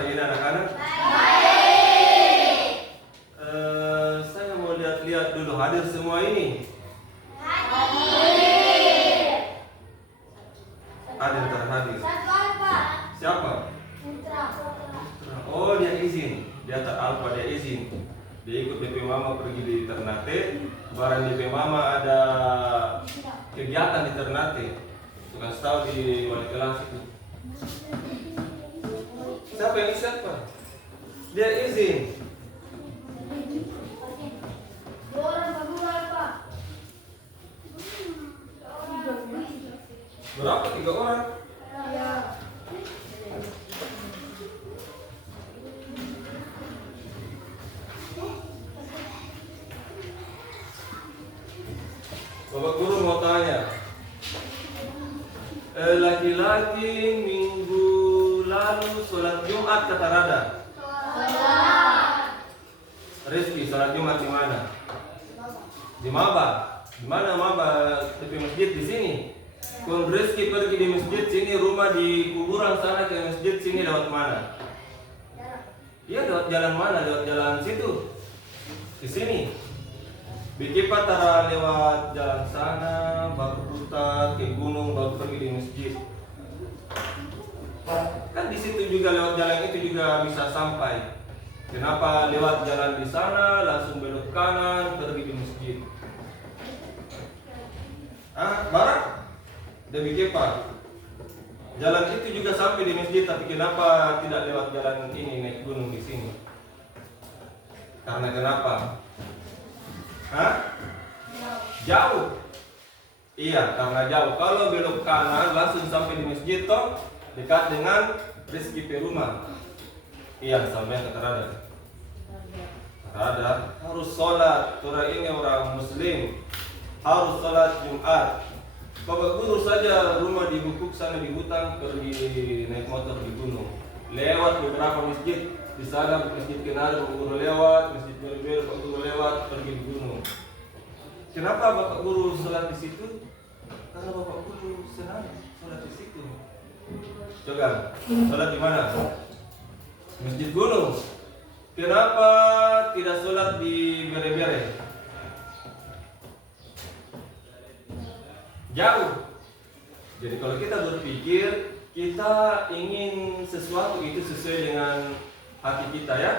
hari ini anak-anak? Saya mau lihat-lihat dulu, hadir semua ini? Hadir terhadir. Siapa? Oh, dia izin. Dia tak alfa, dia izin. Dia ikut DP Mama pergi di Ternate. Barang DP Mama ada kegiatan di Ternate. Suka tahu di wali kelas itu. Siapa yang siapa? Dia izin. Berapa? 3 orang? Bapak guru mau tanya, laki-laki minggu lalu sholat Jumat kata Rada? Rizky sholat Jumat di mana? Di Maba. Di mana Maba? Di masjid di sini. Kun Rizky pergi di masjid sini, rumah di kuburan sana ke masjid sini lewat mana? Iya, lewat jalan mana? Lewat jalan situ. Di sini. Bikipa tara lewat jalan sana, baru putar ke gunung, baru pergi di masjid. Kan di situ juga lewat jalan itu juga bisa sampai. Kenapa lewat jalan di sana langsung belok kanan pergi di masjid? Barat? Demi kepa. Jalan itu juga sampai di masjid, tapi kenapa tidak lewat jalan ini naik gunung di sini? Karena kenapa? Jauh. Iya, karena jauh. Kalau belok kanan langsung sampai di masjid toh, dekat dengan Rizky Peruma. Iya, sampai ke Rada. Rada harus sholat. Orang ini orang Muslim, harus sholat Jumat. Bapak guru saja rumah di Bukuk sana di hutan, pergi naik motor di gunung. Lewat beberapa masjid. Di sana masjid Kenal Bapak guru lewat, masjid Bel Bapak guru lewat, pergi di gunung. Kenapa Bapak guru sholat di situ? Karena Bapak guru senang sholat di situ. Coba, sholat di mana? Masjid gunung. Kenapa tidak sholat di Bere-Bere? Jauh. Jadi kalau kita berpikir, kita ingin sesuatu itu sesuai dengan hati kita ya.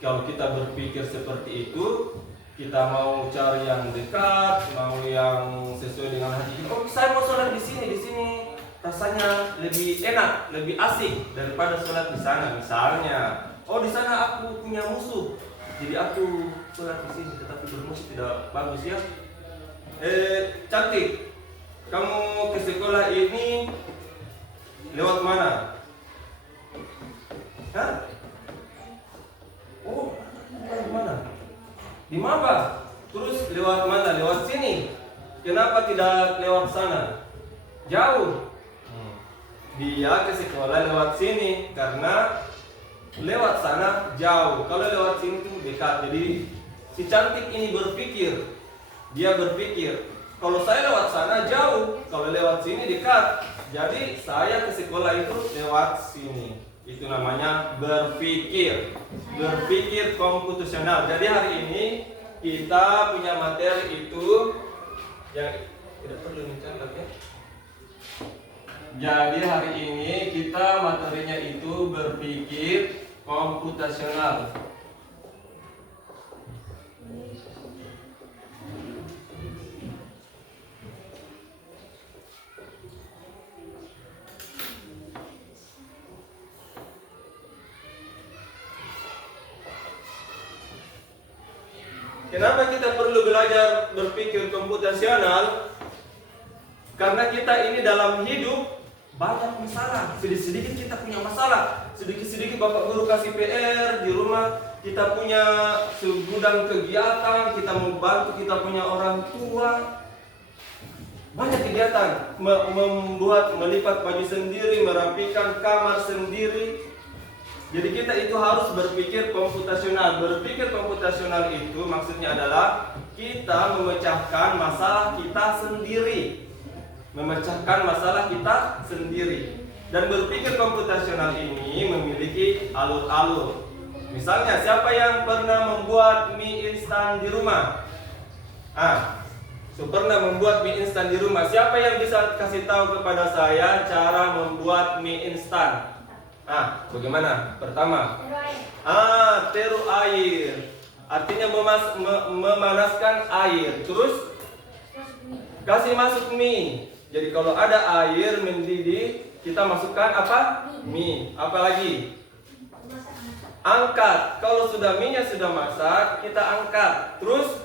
Kalau kita berpikir seperti itu, kita mau cari yang dekat, mau yang sesuai dengan hati kita. Oh, saya mau sholat di sini rasanya lebih enak, lebih asik daripada sholat di sana. Misalnya, oh di sana aku punya musuh, jadi aku sholat di sini. Tetapi bermusuh tidak bagus ya. Cantik, kamu ke sekolah ini lewat mana? Oh, lewat mana? Di Maba. Terus lewat mana? Lewat sini. Kenapa tidak lewat sana? Jauh. Dia ke sekolah lewat sini karena lewat sana jauh. Kalau lewat sini tuh dekat. Jadi si cantik ini berpikir. Dia berpikir, kalau saya lewat sana jauh, kalau lewat sini dekat. Jadi saya ke sekolah itu lewat sini. Itu namanya berpikir. Berpikir komputasional. Jadi hari ini kita punya materi itu yang tidak perlu dicatat ya. Jadi hari ini kita materinya itu berpikir komputasional. Kenapa kita perlu belajar berpikir komputasional? Karena kita ini dalam hidup banyak masalah. Sedikit-sedikit kita punya masalah. Sedikit-sedikit Bapak Guru kasih PR di rumah. Kita punya segudang kegiatan. Kita mau bantu kita punya orang tua. Banyak kegiatan. Membuat, melipat baju sendiri, merapikan kamar sendiri. Jadi kita itu harus berpikir komputasional. Berpikir komputasional itu maksudnya adalah kita memecahkan masalah kita sendiri. Memecahkan masalah kita sendiri. Dan berpikir komputasional ini memiliki alur-alur. Misalnya, siapa yang pernah membuat mie instan di rumah? Pernah membuat mie instan di rumah. Siapa yang bisa kasih tahu kepada saya cara membuat mie instan? Bagaimana? Pertama, teru air. Artinya memanaskan air. Terus kasih masuk mie. Jadi kalau ada air mendidih, kita masukkan apa? Mie. Apalagi? Angkat. Kalau sudah mie-nya sudah masak, kita angkat. Terus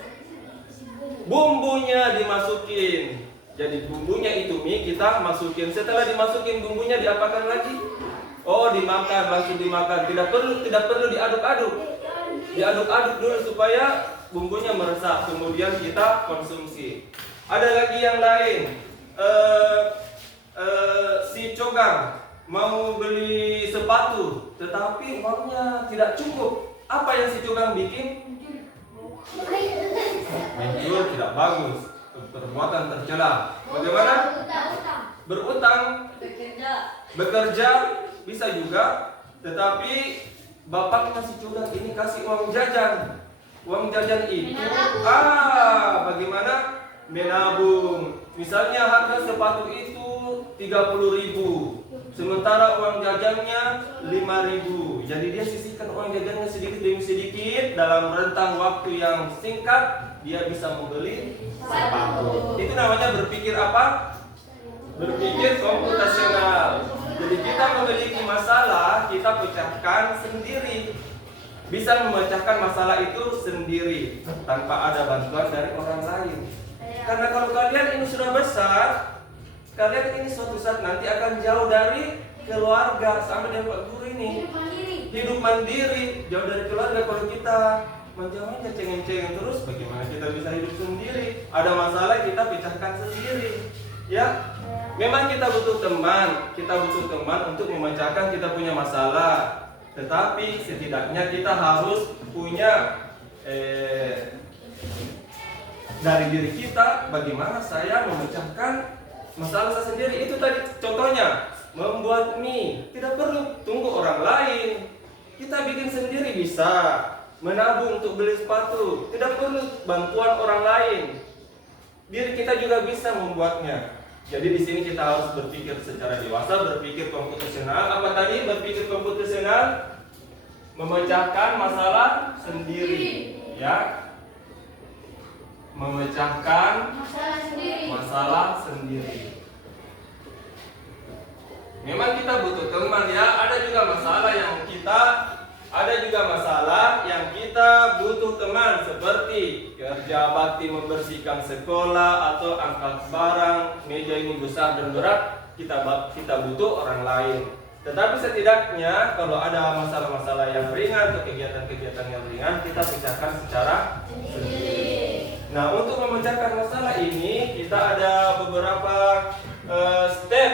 bumbunya dimasukin. Jadi bumbunya itu mie kita masukin. Setelah dimasukin bumbunya diapakan lagi? Dimakan, langsung dimakan. Tidak perlu diaduk-aduk. Diaduk-aduk dulu supaya bumbunya meresap. Kemudian kita konsumsi. Ada lagi yang lain. Si Cogang mau beli sepatu, tetapi uangnya tidak cukup. Apa yang si Cogang bikin? Menjual tidak bagus, perbuatan tercela. Bagaimana? Berutang. Bekerja bisa juga, tetapi bapaknya si Cogang ini kasih uang jajan. Uang jajan itu bagaimana? Menabung. Misalnya harga sepatu itu 30.000, sementara uang jajannya 5.000. Jadi dia sisihkan uang jajannya sedikit demi sedikit. Dalam rentang waktu yang singkat dia bisa membeli sepatu. Itu namanya berpikir apa? Berpikir komputasional. Jadi kita memiliki masalah, kita pecahkan sendiri. Bisa memecahkan masalah itu sendiri tanpa ada bantuan dari orang lain. Karena kalau kalian ini sudah besar, kalian ini suatu saat nanti akan jauh dari keluarga. Sama dengan Pak Guru ini, hidup mandiri, jauh dari keluarga. Kalau kita manja-manja, cengeng-cengeng terus, bagaimana kita bisa hidup sendiri? Ada masalah kita pecahkan sendiri. Ya, memang kita butuh teman untuk memecahkan kita punya masalah. Tetapi setidaknya kita harus punya dari diri kita, bagaimana saya memecahkan masalah saya sendiri. Itu tadi contohnya, membuat mie. Tidak perlu tunggu orang lain, kita bikin sendiri bisa. Menabung untuk beli sepatu, tidak perlu bantuan orang lain. Diri kita juga bisa membuatnya. Jadi di sini kita harus berpikir secara dewasa, berpikir komputasional. Apa tadi berpikir komputasional? Memecahkan masalah sendiri, ya. Memecahkan masalah sendiri. Memang kita butuh teman, ya. Ada juga masalah yang kita butuh teman, seperti kerja bakti membersihkan sekolah atau angkat barang, meja ini besar dan berat, kita butuh orang lain. Tetapi setidaknya kalau ada masalah-masalah yang ringan atau kegiatan-kegiatan yang ringan, kita pecahkan secara sendiri. Nah, untuk memecahkan masalah ini kita ada beberapa step,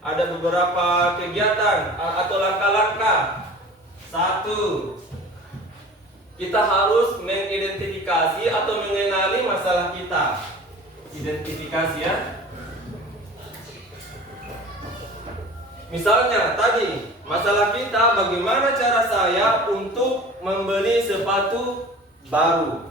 ada beberapa kegiatan atau langkah-langkah. 1. Kita harus mengidentifikasi atau mengenali masalah kita. Identifikasi, ya. Misalnya tadi masalah kita, bagaimana cara saya untuk membeli sepatu baru.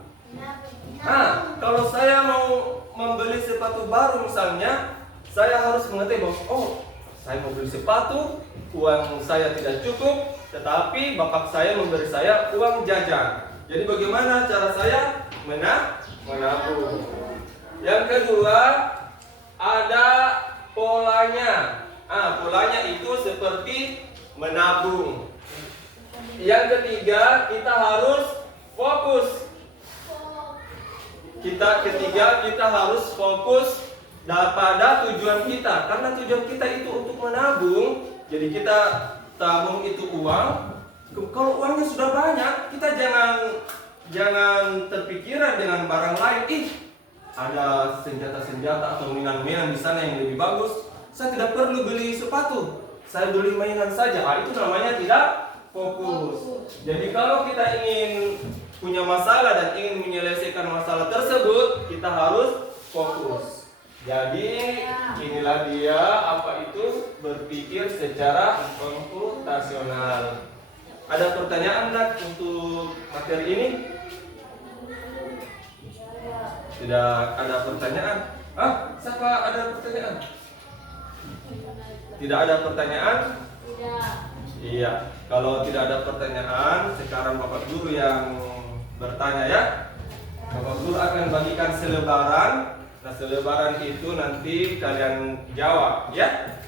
Kalau saya mau membeli sepatu baru misalnya, saya harus mengetahui bahwa saya mau beli sepatu, uang saya tidak cukup, tetapi bapak saya memberi saya uang jajan. Jadi bagaimana cara saya menabung. Yang kedua, ada polanya. Polanya itu seperti menabung. Yang ketiga, kita harus fokus. Kita harus fokus pada tujuan kita. Karena tujuan kita itu untuk menabung. Jadi kita tabung itu uang. Kalau uangnya sudah banyak, kita jangan terpikiran dengan barang lain. Ada senjata-senjata atau mainan-mainan di sana yang lebih bagus. Saya tidak perlu beli sepatu, saya beli mainan saja. Itu namanya tidak fokus. Jadi kalau kita ingin punya masalah dan ingin menyelesaikan masalah tersebut, kita harus fokus. Jadi inilah dia apa itu berpikir secara komputasional. Ada pertanyaan enggak untuk materi ini? Tidak ada pertanyaan. Siapa ada pertanyaan? Tidak ada pertanyan? Tidak. Iya. Kalau tidak ada pertanyaan, sekarang Bapak Guru yang bertanya ya. Bapak Guru akan bagikan selebaran. Nah, selebaran itu nanti kalian jawab ya.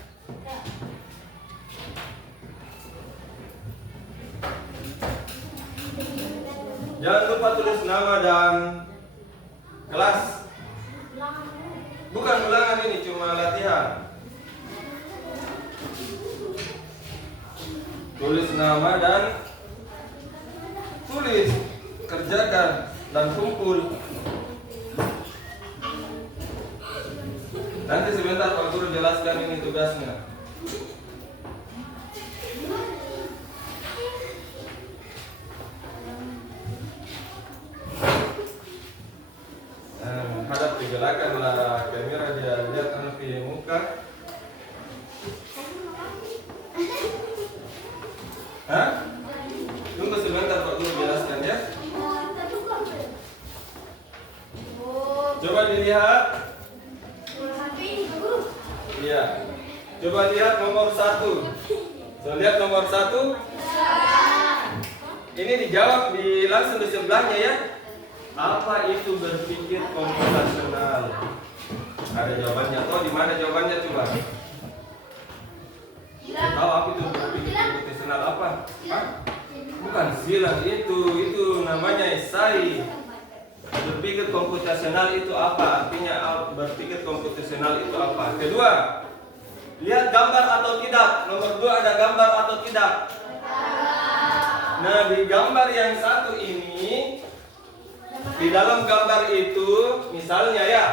Jangan lupa tulis nama dan kelas. Bukan ulangan, ini cuma latihan. Tulis nama dan tulis, kerjakan dan kumpul. Nanti sebentar Pak Guru jelaskan ini tugasnya. Hadap ke belakang lah kamera, dia lihat anak di muka. Tunggu sebentar Pak Guru jelaskan ya. Coba dilihat. Iya. Coba lihat nomor 1. Lihat nomor 1. Ini dijawab langsung di sebelahnya ya. Apa itu berpikir komputasional? Ada jawabannya. Tahu di mana jawabannya coba? Tahu apa itu berpikir komputasional apa? Bukan silang, itu namanya esai. Berpikir komputasional itu apa? Artinya berpikir komputasional itu apa? Kedua, lihat gambar atau tidak. Nomor 2 ada gambar atau tidak? Nah, di gambar yang satu ini, di dalam gambar itu, misalnya ya,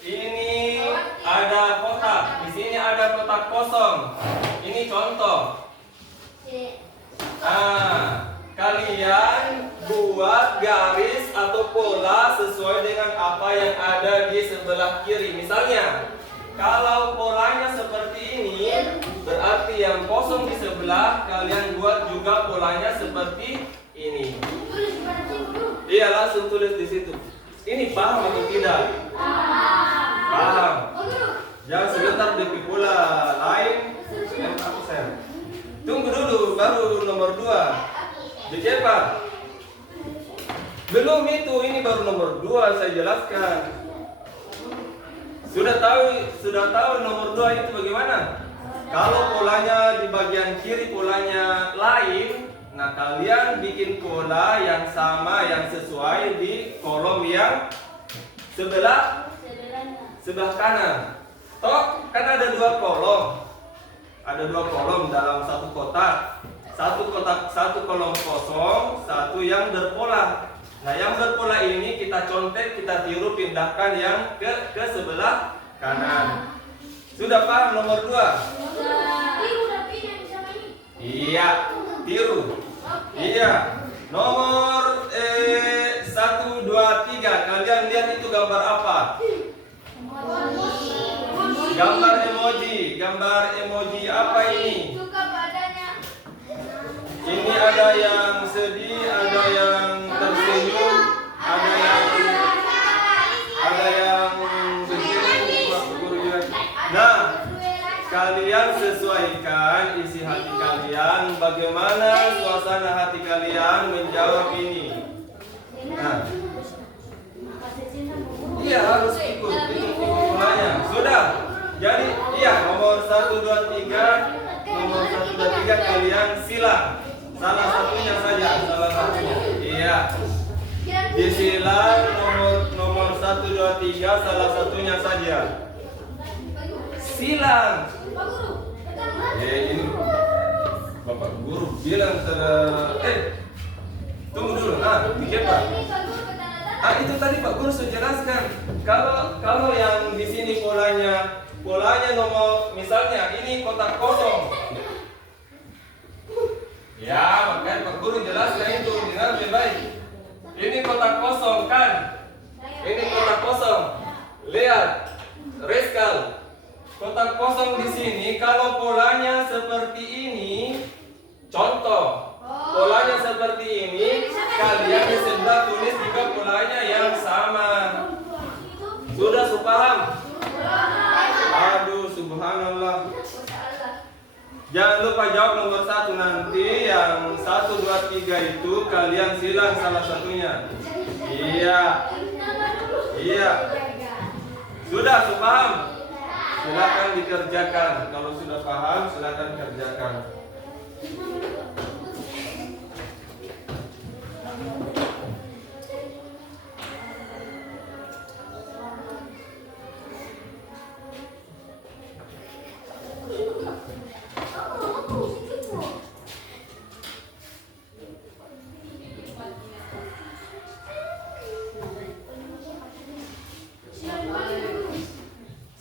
ini ada kotak, di sini ada kotak kosong. Ini contoh. Kalian buat garis atau pola sesuai dengan apa yang ada di sebelah kiri. Misalnya, kalau polanya seperti ini, berarti yang kosong di sebelah kalian buat juga polanya seperti ini. Iya, langsung tulis di situ. Ini paham atau tidak? Paham. Jangan sebentar di pola lain. Tunggu dulu, baru nomor 2. Dicepat. Belum itu, ini baru nomor 2 saya jelaskan. Sudah tahu nomor 2 itu bagaimana? Kalau polanya di bagian kiri polanya lain, nah kalian bikin pola yang sama, yang sesuai di kolom yang sebelah kanan. Toh kan ada 2 kolom. Ada 2 kolom dalam satu kotak. Satu kolom kosong, satu yang berpola. Nah, yang berpola ini kita contek, kita tiru, pindahkan yang ke sebelah kanan. Sudah paham nomor 2? Iya, tiru. Iya. Nomor 1, 2, 3. Kalian lihat itu gambar apa? Gambar emoji. Gambar emoji apa ini? Ini ada yang sedih, ada yang tersenyum, ada yang begini. Nah, kalian sesuaikan isi hati kalian, bagaimana suasana hati kalian menjawab ini. Nah, iya harus ikut polanya. Sudah. Jadi, iya nomor 1, 2, 3. Nomor 1, 2, 3 kalian silang. Salah satunya saja, salah satunya. Iya. Disilang nomor 1, 2, 3 salah satunya saja. Silang. Ini Bapak Guru bilang tunggu dulu. Dicepat. Itu tadi Pak Guru sudah jelaskan. Kalau yang di sini polanya nomor, misalnya ini kotak kosong. Ya, makanya Pak Guru jelaskan itu dengan lebih baik. Ini kotak kosong kan? Ini kotak kosong. Lihat, Reskal. Kotak kosong di sini kalau polanya seperti ini, contoh, polanya seperti ini, kalian di sebelah tulis juga polanya yang sama. Sudah paham? Aduh, subhanallah. Jangan lupa jawab nomor 1 nanti. Yang 1, 2, 3 itu kalian silang salah satunya. Iya. Sudah paham? Silakan dikerjakan. Kalau sudah paham, silakan kerjakan.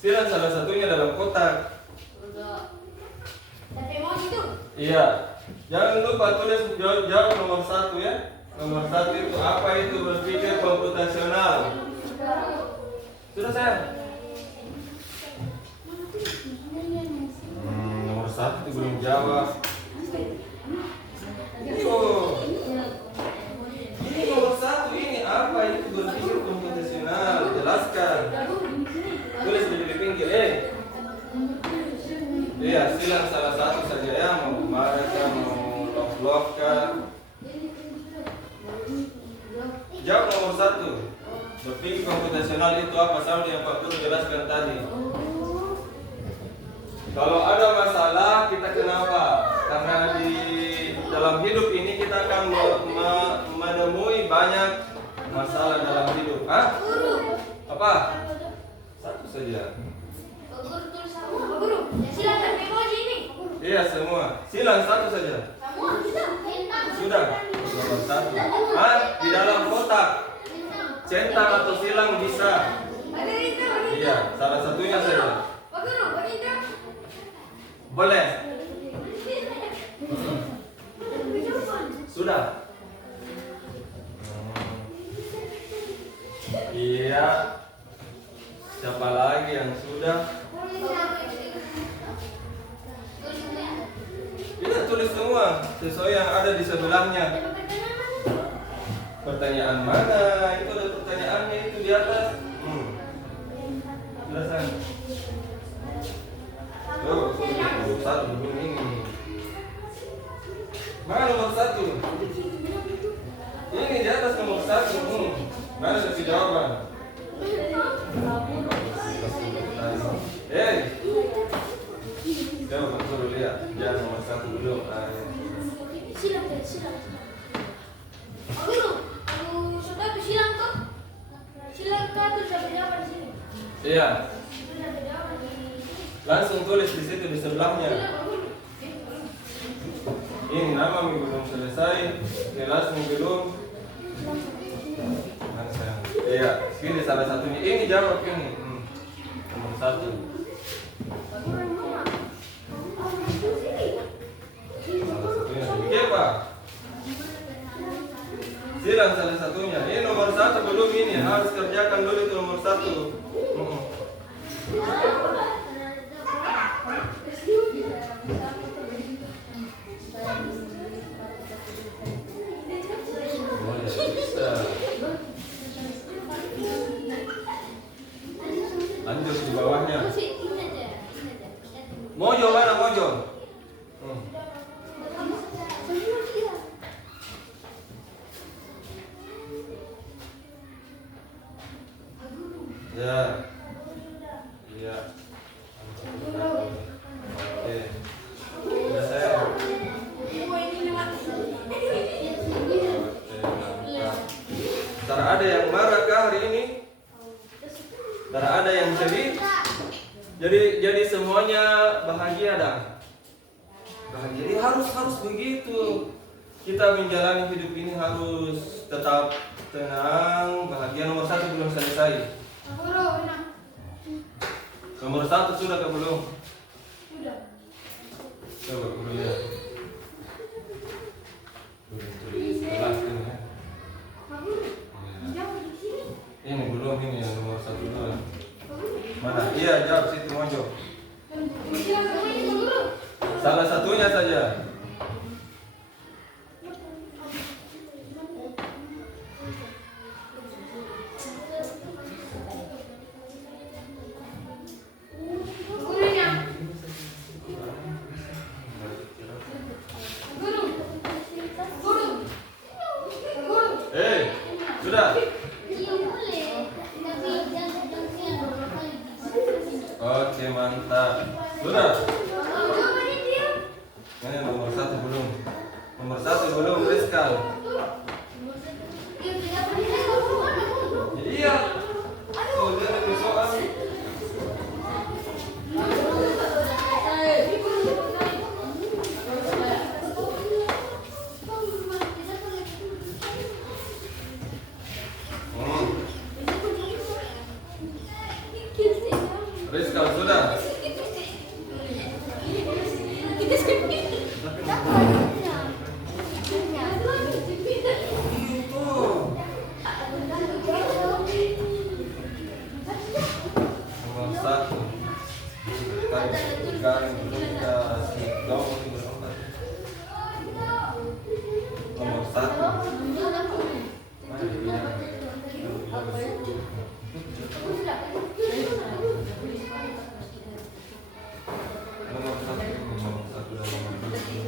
Silang salah satunya dalam kotak. Iya. Jangan lupa tulis jawab nomor 1 ya. Nomor 1 itu apa itu berpikir komputasional? Sudah sayang? Nomor 1 itu belum jawab. Ini nomor 1 ini apa itu berpikir komputasional? Jelaskan. Tulis di pinggir, Iya, silang salah satu saja ya, mau marah kah, mau love kah. Jawab nomor 1. Berpikir komputasional itu apa sama yang Pak Guru jelaskan tadi. Kalau ada masalah kita kenapa? Karena di dalam hidup ini kita akan menemui banyak masalah dalam hidup. Hah? Apa? 1 saja. Silakan emoji ini. Iya semua. Silang 1 saja. Sudah. Nomor 1. Di dalam kotak. Centang atau silang bisa. Iya, salah satunya saja. Boleh. Sudah. Iya. Siapa lagi yang sudah? Kita tulis semua sesuai yang ada di sebelahnya. Pertanyaan mana? Itu ada pertanyaannya itu di atas. Jelasan. Tuh, nomor 1 belum ini. Mana nomor 1? Ini di atas nomor 1. Mana kasih jawaban? Coba Guru lihat. Jangan nomor 1 belum. Silang. Guru, sudah tuh silang kok. Silang kah tuh sudah berjawab di sini. Iya. Sudah berjawab di sini. Langsung tulis di situ di sebelahnya. Ini nama belum selesai, kelas belum. Iya, ini salah satunya. Ini jawab ini. Nomor 1. Salah satunya. Iya Pak. Silang salah satunya. Ini nomor 1 belum ini. Harus kerjakan dulu itu nomor 1. Lanjut di bawahnya. Mojo mana Mojo? Ya. Iya. Oke. Sudah saya. Ntar ada yang marah kah hari ini? Ntar ada yang sedih? Jadi semuanya bahagia dah. Bahagia. Jadi harus begitu. Kita menjalani hidup ini harus tetap tenang, bahagia. Nomor 1 belum selesai. Nomor 1 sudah ke belum? Sudah. Coba Guru lihat. Guru tulis kelas ini ya. Ini belum ini yang nomor 1 dulu. Mana? Iya Nomor 1 belum Rizkal. Iya. Oh, dia ada soal. Rizkal sudah. Nomor 1. Kan belum kasih jauh berapa? Nomor 1. Mana dia? Nomor 1 dan nomor 2.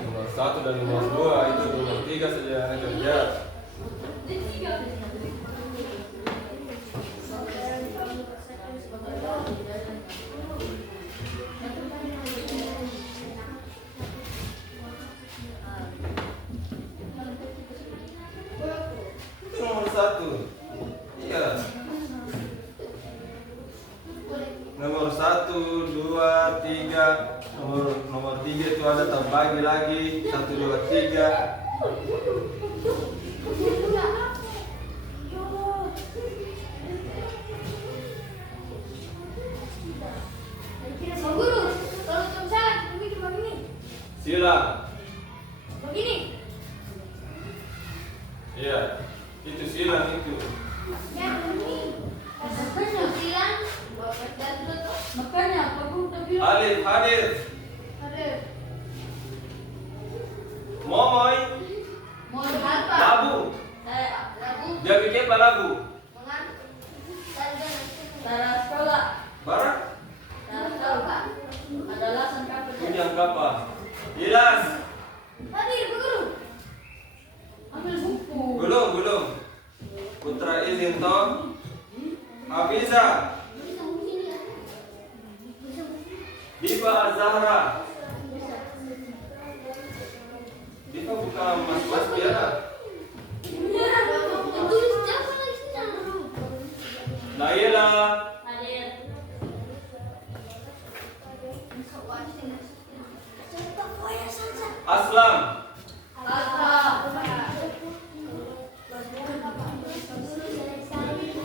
Nomor 1 dan nomor 2 itu nomor 3 saja yang kerja. Itu nomor 1. Iya. Nomor 1, 2, 3. Nomor 3 itu ada terbagi lagi 1, 2, 3. Pak Guru, kalau jam salat, begini begini. Sila. Begini. Iya. Itu silang itu. Ya, begini. Makanya bilang, bapak dan tuh. Makanya Pak Guru udah bilang. Alif hadir. Ada. Momoy. Mau apa? Labu. Lagu. Dia bikin apa labu? Mangan. Cara sekolah. Barak. Cara sekolah. Adalah sangka Punya apa? Ilas. Hadir, Pak Guru. Ambil buku. Belum. Putra izin toh. Hafiza. Diva Zahra. Diva bukan mas biara. Tulis siapa lagi sih? Naila. Hadir. Aslam.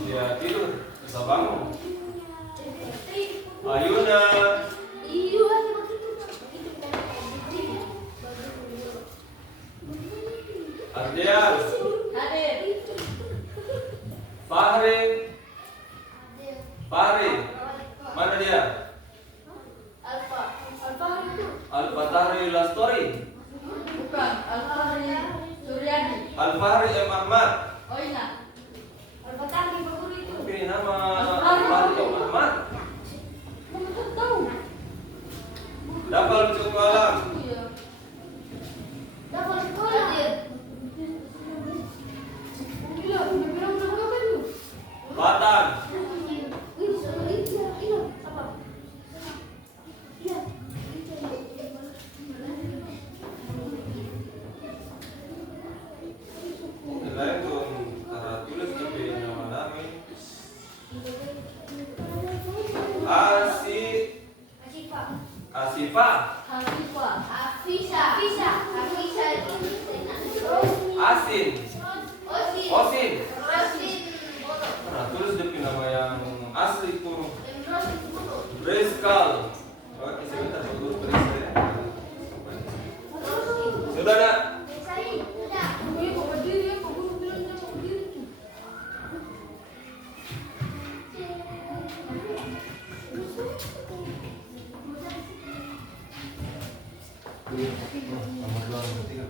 Dia tidur. Bisa bangun. Ayuna. Ardian. Hadir. Fahri. Mana dia? Al-Fatahri Lastori. Bukan, Al-Fahri Suryadi. Al-Fahri M. Ahmad. Oh iya. Al-Fatahri Pak Guru itu. Tapi nama Al-Fahri M. Ahmad. Kamu tak tahu? Dapal cukup alam. Iya. Dapat sekolah. Hadir. Gila, udah bilang berapa kali? Batan. Lain tuh cara tulis tapi nama nami. Asifah. Asin. Osin. Nah, tulis dia nama yang asli itu. Rizkal. Oke, sebentar dulu tulis ya. Sudah nak? Nomor 2, nomor 3.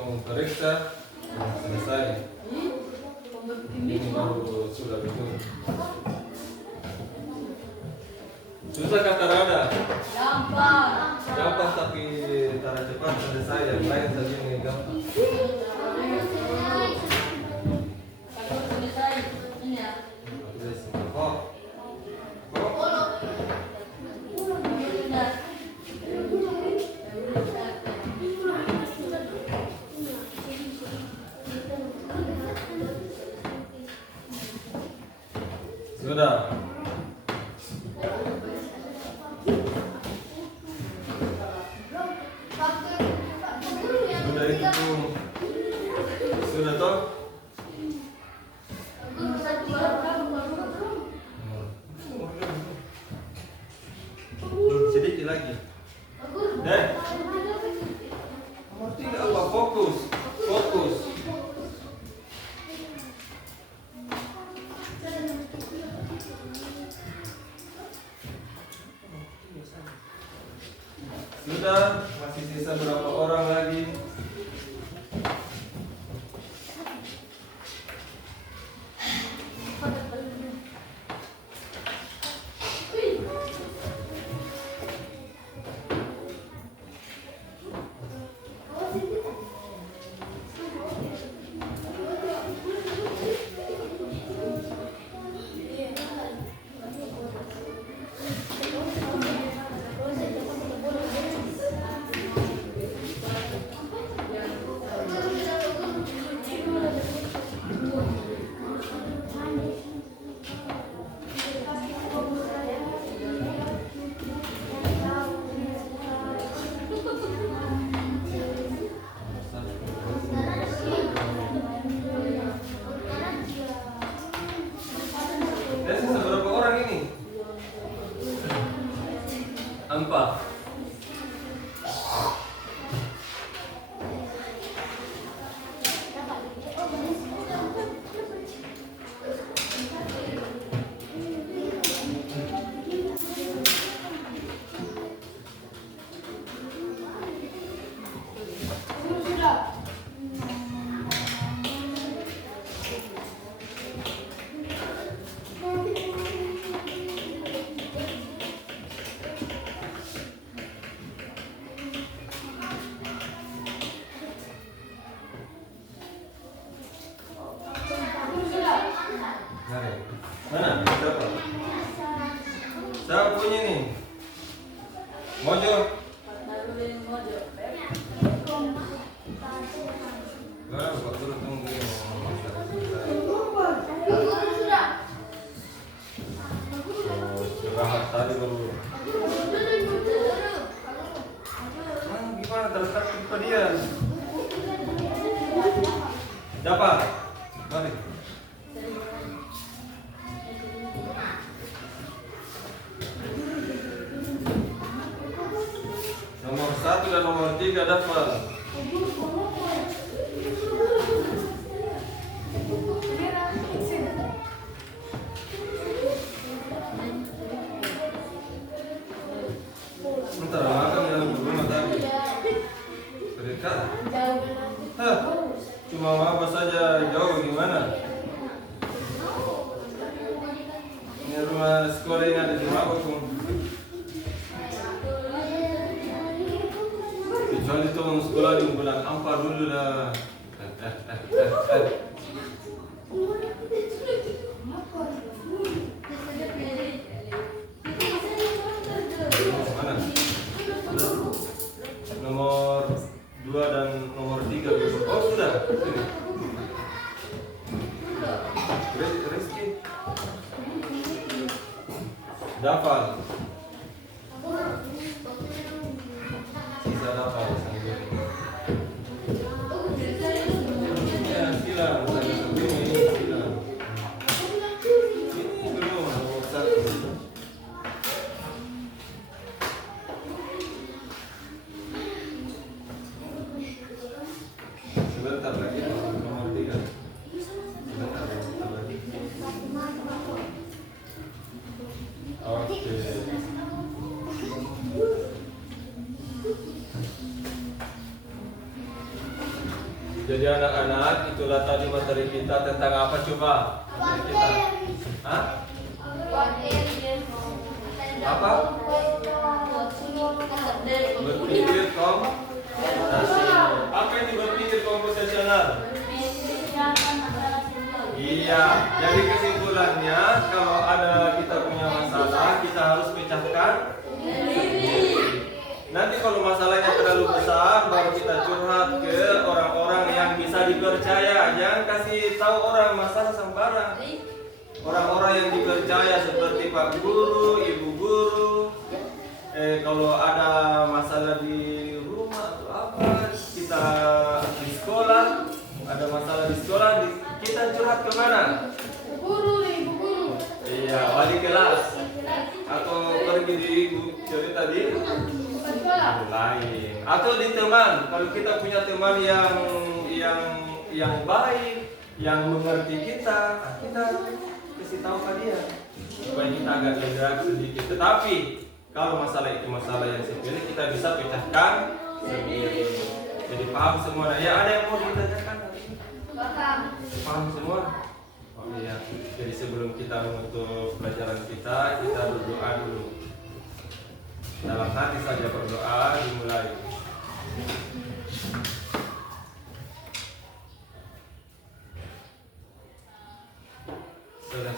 kamu periksa, selesai. Ini baru sudah betul. Susah kata rada. Gampang. Gampang tapi cara cepat selesai. Yang lain saja yang gampang. Kalau selesai, ini ya. Oh. Sudah. Sudah itu tuh. Sudah toh? Sedikit lagi. Deh. Nomor 3 apa? Fokus. Fokus. Sudah, masih sisa berapa orang lagi? Dan sisa berapa orang ini? 4. Mana? Berapa? Siapa punya nih? Mojo. Nah, waktu itu tunggu. Istirahat tadi baru. Gimana terletak di dia? Dapat. Mari. Nomor 1 dan nomor 3 dapat. Bentar, makan yang rumah tadi. Serikat? Hah, cuma apa saja jauh gimana? Ini rumah sekolah ini ada di mana, Bung? Kecuali tuh sekolah di bulan Ampar dulu dah. Mana? Nomor 2 dan nomor 3. Oh sudah. Sini. Rizky. Dafal. Sisa dafal. Ya, silang. Ini silang. Ini belum nomor 1. Sebentar lagi nomor 3. Sebentar lagi. Oke. Jadi anak-anak, itulah tadi materi kita tentang apa coba? Materi kita. Hah? Apa? Berpikir komputasi. Apa yang berpikir komputasional? Iya, jadi kesimpulannya kalau ada kita punya masalah, kita harus pecahkan sendiri. Nanti kalau masalahnya terlalu besar, baru kita curhat ke orang-orang yang bisa dipercaya. Jangan kasih tahu orang masalah sembarang. Orang-orang yang dipercaya seperti Pak Guru, Ibu Guru. Kalau ada masalah di rumah atau apa, kita di sekolah, ada masalah di sekolah, kita curhat kemana? Guru nih, ibu guru. Iya, wali kelas atau pergi di ibu cerita di lain atau di teman. Kalau kita punya teman yang baik, yang mengerti kita, kita kasih tahu ke dia supaya kita agak lega sedikit. Tetapi kalau masalah itu masalah yang sepele, kita bisa pecahkan sendiri. Jadi paham semua. Ya, ada yang mau ditanyakan? Paham semua? Oh iya. Jadi sebelum kita menutup pelajaran kita berdoa dulu. Dalam hati saja berdoa dimulai.